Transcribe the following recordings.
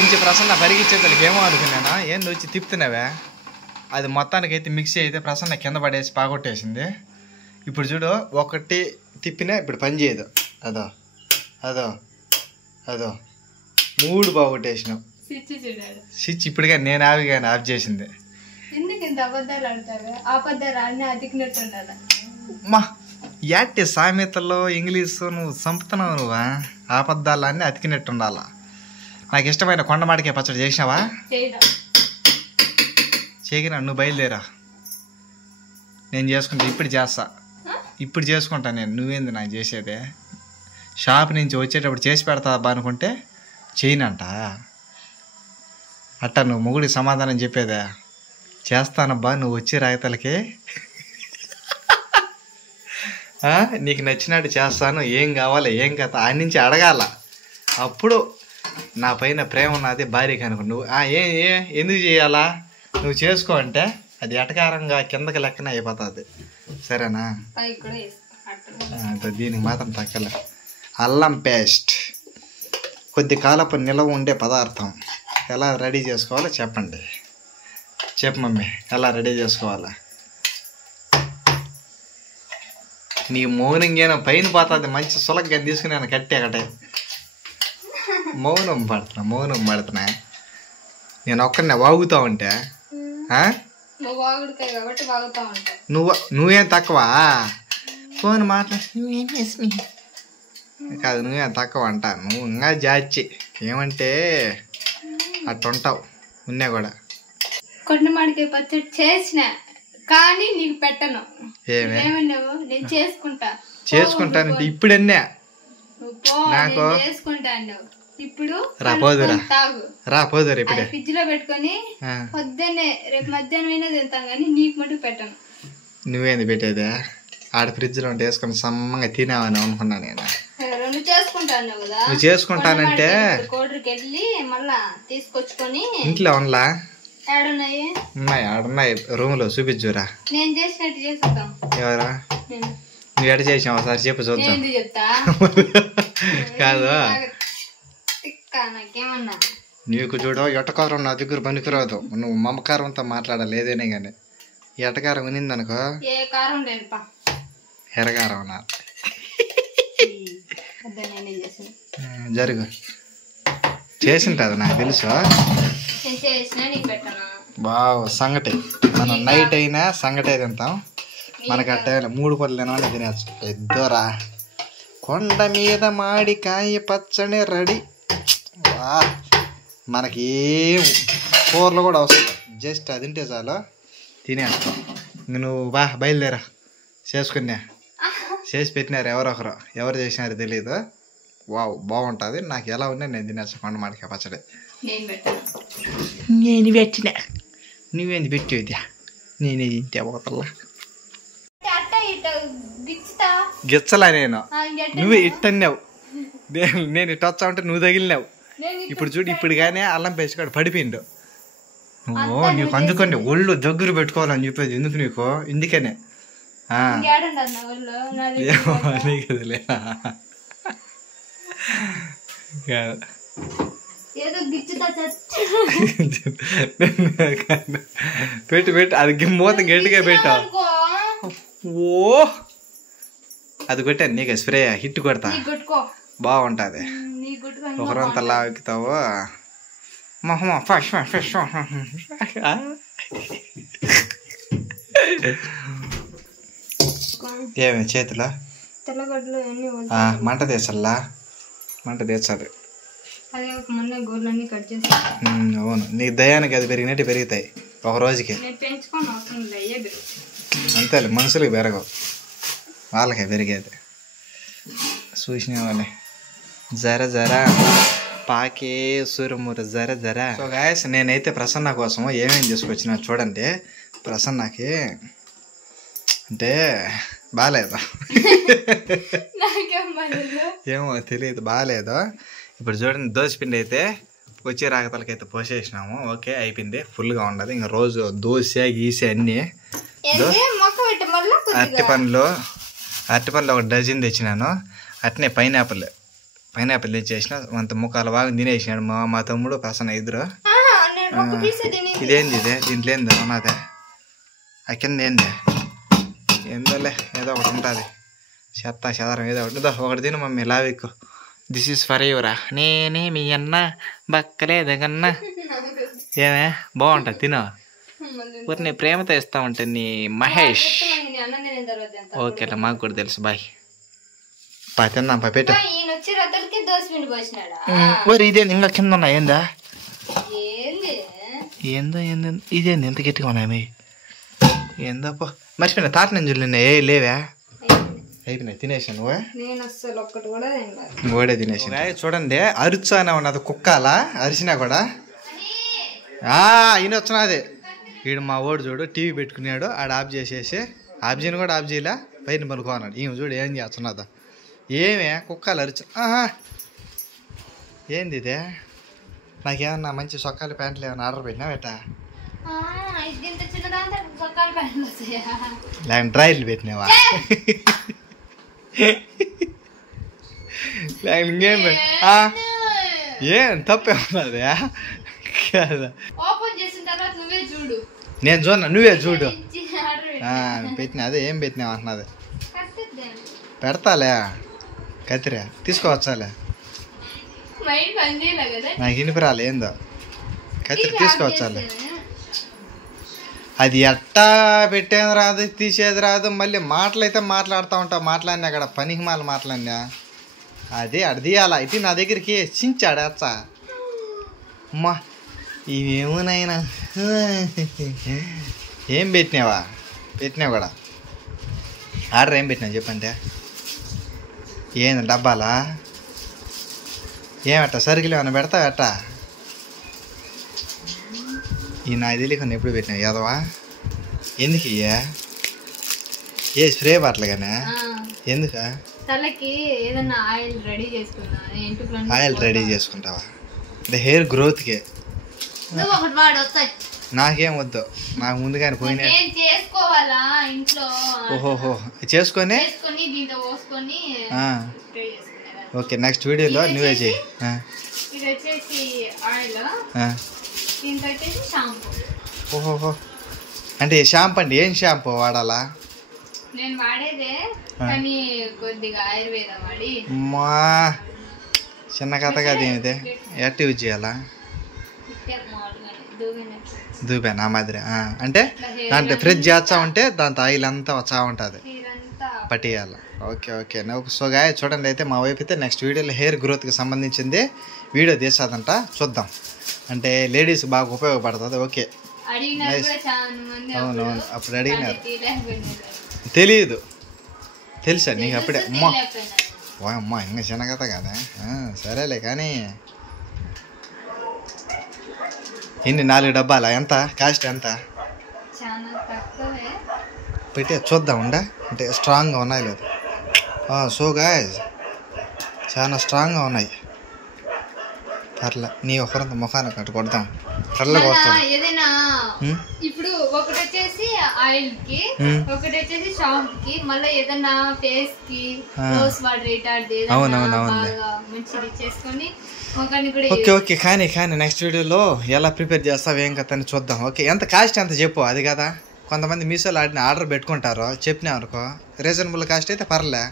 నుంచి ప్రసన్న పరిగిచ్చేతలకి ఏమో అనుకున్నానా, ఏంది వచ్చి తిప్పుతున్నావే. అది మొత్తానికైతే మిక్సీ అయితే ప్రసన్న కింద పడేసి పాగొట్టేసింది. ఇప్పుడు చూడు, ఒకటి తిప్పినా ఇప్పుడు పని చేయదు. అదో అదో అదో 3 బాగొట్టేసినావు. స్విచ్ ఇప్పుడుగా నేను కానీ ఆఫ్ చేసింది. మా యాటి సామెతల్లో ఇంగ్లీషు నువ్వు చంపుతున్నావు. నువ్వా ఆపద్దాలన్నీ అతికినట్టు ఉండాలా. నాకు ఇష్టమైన కొండమాడికే పచ్చడి చేసినావా? చేయగినా నువ్వు బయలుదేరా, నేను చేసుకుంటా. ఇప్పుడు చేసుకుంటా నేను. నువ్వేంది నాకు చేసేదే? షాప్ నుంచి వచ్చేటప్పుడు చేసి పెడతావా అనుకుంటే చేయనంట. అట్టా నువ్వు మొగుడికి సమాధానం చెప్పేదా? చేస్తానబ్బా నువ్వు వచ్చి రాయితలకి, నీకు నచ్చినట్టు చేస్తాను, ఏం కావాలి ఏం కథ ఆయన నుంచి అడగాల. అప్పుడు నా పైన ప్రేమ ఉన్నది భార్యకి అనుకో. నువ్వు ఎందుకు చేయాలా, నువ్వు చేసుకో అంటే అది ఎటకారంగా కిందకి లెక్కన అయిపోతుంది. సరేనా? దీనికి మాత్రం తక్కలే. అల్లం పేస్ట్ కొద్ది కాలపు నిలవ ఉండే పదార్థం. ఎలా రెడీ చేసుకోవాలో చెప్పండి. చెప్పు మమ్మీ, ఎలా రెడీ చేసుకోవాలా? నీ మౌనంగా పైన పోతుంది. మంచి సులగ్గా తీసుకున్నాను కట్టి అక్కడే. మౌనం పడుతున్నా నేను ఒక్కడనే వాగుతా ఉంటే. నువ్వేం తక్కువ ఫోన్ మాట్లాడి కాదు, నువ్వేం తక్కువ అంట. నువ్వు ఇంకా జాచి ఏమంటే అట్టుంటావు. ఉన్నా కూడా కొండమాడికాయ పచ్చడి చేసిన కానీ నీకు పెట్టను. ఏమన్నావు? నేను చేసుకుంటానంటే ఇప్పుడు అన్నా నాకు ఇప్పుడు పోదురా ఇప్పుడే ఫ్రిడ్జ్ లో పెట్టుకొని పొద్దున్నే రేపు మధ్యాహ్నం అయినా తింటాం కానీ నీకు మటుకు పెట్టను. నువ్వేంది పెట్టేదా? ఆడ ఫ్రిడ్జ్ లో వేసుకొని సమ్మంగా తినావని అనుకున్నా నేను. నువ్వు చేసుకుంటానంటే మళ్ళా తీసుకొచ్చుకొని ఇంట్లో ఉండలా? ఆడున్నాయి రూమ్ లో చూపించురా. నేను చేసినట్టు చేసుకుంటాం. ఎవరా? నువ్వు ఎట చేసినావు ఒకసారి చెప్పు చూద్దాం. కాదు నీకు చూడ ఎటకారం నా దగ్గర పనికిరాదు. నువ్వు మమకారంతో మాట్లాడాలి ఏదైనా కానీ. ఎటకారం వినిందనుకో ఎరగారం నా జరుగు చేసింటది నాకు తెలుసు. బావ్ సంగటి మనం నైట్ అయినా సంగటే తింటాం. మనకు అట్ట 3 పళ్ళు తినమని తినేచ్చు. పెద్దోరా కొండ మీద మాడికాయ పచ్చడి రెడీ. వా మనకి ఏం కూరలు కూడా అవసరం, జస్ట్ అది తింటే చాలు తినేస్తాం. నువ్వు బయలుదేరా. చేసుకున్నా చేసి పెట్టినారు ఎవరొకరు, ఎవరు చేసినారు తెలీదు. వావ్ బాగుంటుంది. నాకు ఎలా ఉన్నా నేను తినేస్తా కొండ మాడికాయ పచ్చడి. నేను పెట్టినా నువ్వేంది పెట్టేది? నేనే తింటే పోతల్లా గిచ్చలా నేను. నువ్వే ఇట్టన్నావు, నేను ఇట్ట వచ్చా ఉంటే నువ్వు తగిలినావు. ఇప్పుడు చూడు, ఇప్పుడు కానీ అల్లం పేస్ట్ కూడా పడిపోయిండు. నువ్వు నీకు అందుకని ఒళ్ళు దగ్గర పెట్టుకోవాలని చెప్పేది ఎందుకు నీకు? ఇందుకనే నీకులే పెట్టు అది మూత గట్టిగా పెట్టావు. ఓ అది కొట్టాను నీకు స్ప్రే హిట్ కొడతా బాగుంటుంది. ఒకరంతా లాగుతావు మొహమా ఫష్ ఫష్. ఏమి చేతిలో మంట తీసల్లా? మంట తీర్చాలి. అవును, నీ దయానికి అది పెరిగినట్టు పెరుగుతాయి ఒక రోజుకి. అంతేలే, మనుషులకి పెరగవు, వాళ్ళకే పెరిగేది. చూసిన వాళ్ళే జర పాకే సురముర జర. సో గాయస్, నేనైతే ప్రసన్న కోసం ఏమేమి తీసుకొచ్చినా చూడండి. ప్రసన్నకి అంటే బాగాలేదు, ఏమో తెలియదు, బాగాలేదు. ఇప్పుడు చూడండి, దోశపిండి అయితే వచ్చే రాగతలకైతే పోసేసినాము. ఓకే అయిపోయింది, ఫుల్గా ఉండదు. ఇంకా రోజు దోశ గీసే అన్నీ. అరటిపండ్లు 1 డజన్ తెచ్చినాను. అట్నే పైనాపిల్ పైనాపిల్ తెచ్చేసిన అంత ముఖాలు బాగా తినేసినాడు మా తమ్ముడు ప్రసన్న ఇద్దరు. ఇదేంది ఇదే దీంట్లో ఏంది ఉన్నదే ఆ కింద ఏంది ఏందోలే ఏదో ఒకటి ఉంటుంది చెత్త చెదరం ఏదో ఒకటి ఒకటి తిను మమ్మీ లావిక్కు. దిస్ ఈజ్ ఫర్ యువరా నేనే మీ అన్న బక్కలేదు కన్నా. ఏమే బాగుంటుంది తిను ఊరిని ప్రేమతో ఇస్తా ఉంటాను నీ మహేష్. ఓకేలా మాకు కూడా తెలుసు బాయ్. తిందాం పెట్టు. ఇదేంది ఇంకా కింద ఉన్నా ఏందా ఏందో ఏందో ఇదేంది ఎంత గట్టిగా ఉన్నాయి ఏందో మర్చిపోయినా తాత నేను చూడలే ఏ లేవా అయిపోయినాయి తినేసాను ఓడే తినేసాను. చూడండి అరుచానే ఉన్నది కుక్కాలా అరిసినా కూడా ఈయన వచ్చినది వీడు మా ఓడు చూడు టీవీ పెట్టుకున్నాడు ఆడ ఆఫ్ చేసేసి ఆఫ్ చేయను కూడా ఆఫ్ చేయలే బయట పనుకోన్నాడు. ఈమె చూడు ఏం చేస్తున్నదా ఏమే కుక్కలు అరిచు ఏంది ఇదే నాకేమన్నా మంచి సొక్కాలు ప్యాంట్లు ఏమన్నా ఆర్డర్ పెట్టినా పెట్టా లేక డ్రైలు పెట్టినావా లేక ఇంకేం ఏం తప్పేమన్నది నేను చూడన్నా నువ్వే చూడు పెట్టినా అదే ఏం పెట్టినావు అంటున్నది పెడతాలే కత్తిరే తీసుకోవచ్చాలే నాకు ఇనిపిరాలి ఏందో కత్తిరి తీసుకోవచ్చాలే. అది ఎట్టా పెట్టేది రాదు తీసేది రాదు మళ్ళీ మాటలైతే మాట్లాడుతూ ఉంటావు మాట్లాడినా అక్కడ పనికి మాల మాట్లాడినా అది అడిదియాలా ఇటు నా దగ్గరికి చించాడేచ్చా అమ్మా ఇవేమోనైనా ఏం పెట్టినావా పెట్టినావు కూడా ఆర్డర్ ఏం పెట్టినావు చెప్పంటే ఏంది డబ్బాలా ఏమట్టా సరుకులు ఏమన్నా పెడతావు ఎట్టా ఈ నా తెలియకుండా ఎప్పుడు పెట్టినావు యాదవా ఎందుకు ఇయ్యా ఏ స్ప్రే బాటలు కానీ ఎందుక తలకి ఏదన్నా ఆయిల్ రెడీ చేసుకున్నా ఆయిల్ రెడీ చేసుకుంటావా అంటే హెయిర్ గ్రోత్కి నాకేం వద్దు నాకు ముందుగానే పోయినా చేసుకోవాలా ఇంట్లో ఓహోహో చేసుకొని ఓకే నెక్స్ట్ వీడియోలో నువ్వే చేయి. ఇది వచ్చేసి ఆయిల్ దీంతో వచ్చేసి షాంపూ. ఓహోహో అంటే షాంపూ అండి ఏం షాంపూ వాడాలా నేను వాడేదే కానీ కొద్దిగా ఆయుర్వేదం వాడి మా చిన్న కథ కాదు ఏమిదే ఎట్ట యూజ్ చేయాలా దూబేనా మాదిరి అంటే దాంట్లో ఫ్రిడ్జ్ చేస్తా ఉంటే దాంతో ఆయిల్ అంతా వచ్చా ఉంటుంది పట్టియాల. ఓకే ఓకే సో గాయ చూడండి అయితే మా వైపు అయితే నెక్స్ట్ వీడియోలో హెయిర్ గ్రోత్కి సంబంధించింది వీడియో తీసాదంట చూద్దాం అంటే లేడీస్ బాగా ఉపయోగపడుతుంది. ఓకే అవునవును అప్పుడు అడిగినారు తెలియదు తెలుసా నీకు అప్పుడే అమ్మా అమ్మా ఇంకా చిన్న కథ కదా సరేలే కానీ ఎన్ని 4 డబ్బాలా ఎంత కాస్ట్ ఎంత పెట్టే చూద్దాం ఉండా అంటే స్ట్రాంగ్గా ఉన్నాయి లేదు సో గాయస్ చాలా స్ట్రాంగ్గా ఉన్నాయి పర్లే నీ ఒకరంత ముఖానికి అటు కొడదాం పర్లేదు ఏదైనా ఇప్పుడు ఒకటి వచ్చేసి ఆయిల్ కి ఒకటి వచ్చేసి షాంపూ కి మళ్ళీ ఏదైనా ఫేస్ కి రోజ్ వాటర్ మంచిది చేసుకొని ఓకే ఓకే కానీ నెక్స్ట్ వీడియోలో ఎలా ప్రిపేర్ చేస్తావు ఏం కదా అని చూద్దాం. ఓకే ఎంత కాస్ట్ ఎంత చెప్పు అది కదా కొంతమంది మీషోలో ఆర్డర్ పెట్టుకుంటారు చెప్పినా అనుకో రీజనబుల్ కాస్ట్ అయితే పర్లే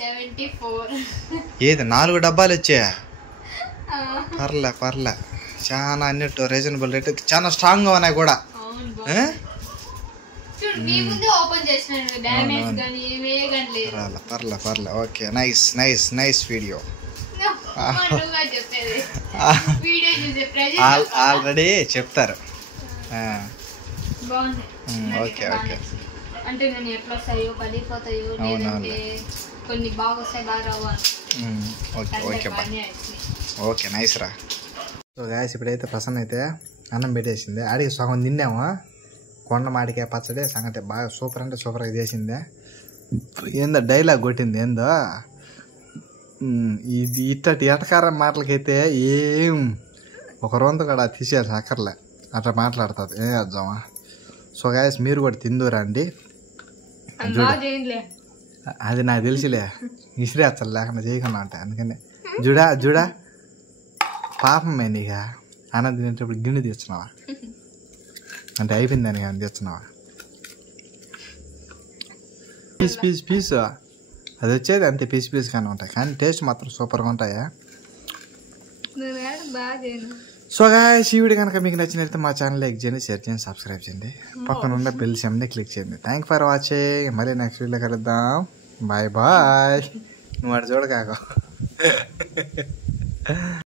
74 ఏది 4 డబ్బాలు వచ్చాయా పర్లే చాలా అన్నట్టు రీజనబుల్ రేట్ చాలా స్ట్రాంగ్గా ఉన్నాయి కూడా పర్లే ఓకే నైస్ వీడియో ఆల్రెడీ చెప్తారు ఓకే ఓకే అంటే నేను ఎట్లా వస్తాయో పడిపోతాయో లేదంటే కొన్ని బాగా వస్తాయి బాగా రావు ఓకే నైస్ రా. సో గాయస్ ఇప్పుడైతే ప్రసన్న అయితే అన్నం పెట్టేసింది ఆడికి సగం తిన్నాము కొండ మాడికాయ పచ్చడి సంగతి బాగా సూపర్ అంటే సూపర్గా చేసిందే ఏందో డైలాగ్ కొట్టింది ఏందో ఇది ఇట్టటి ఎటకారం మాటలకైతే ఏం ఒక రొంత కూడా తీసేయాల్సి అక్కర్లే అట్లా మాట్లాడుతుంది ఏం చేద్దామా. సో గాయస్ మీరు కూడా తిందురండి అది నాకు తెలిసిలే ఇసిరేస్తారు లేకుండా చేయకుండా ఉంటాయి అందుకని జుడా జుడా పాపమే నీగా అన్నం తినేటప్పుడు గిన్నె తీస్తున్నావా అంటే అయిపోయిందని కానీ తెస్తున్నావా పీసు అది వచ్చేది అంతే పీస్ కానీ ఉంటాయి కానీ టేస్ట్ మాత్రం సూపర్గా ఉంటాయా. సో గాయ్స్ ఈ వీడియో కనుక మీకు నచ్చినట్లయితే మా ఛానల్ లైక్ చేయండి, షేర్ చేయండి, సబ్స్క్రైబ్ చేయండి, పక్కన ఉన్న బెల్ సింబల్ని క్లిక్ చేయండి. Thank for watching. మళ్ళీ నెక్స్ట్ వీడియోలో కలుద్దాం. Bye bye. నువ్వు అటు చూడకాక.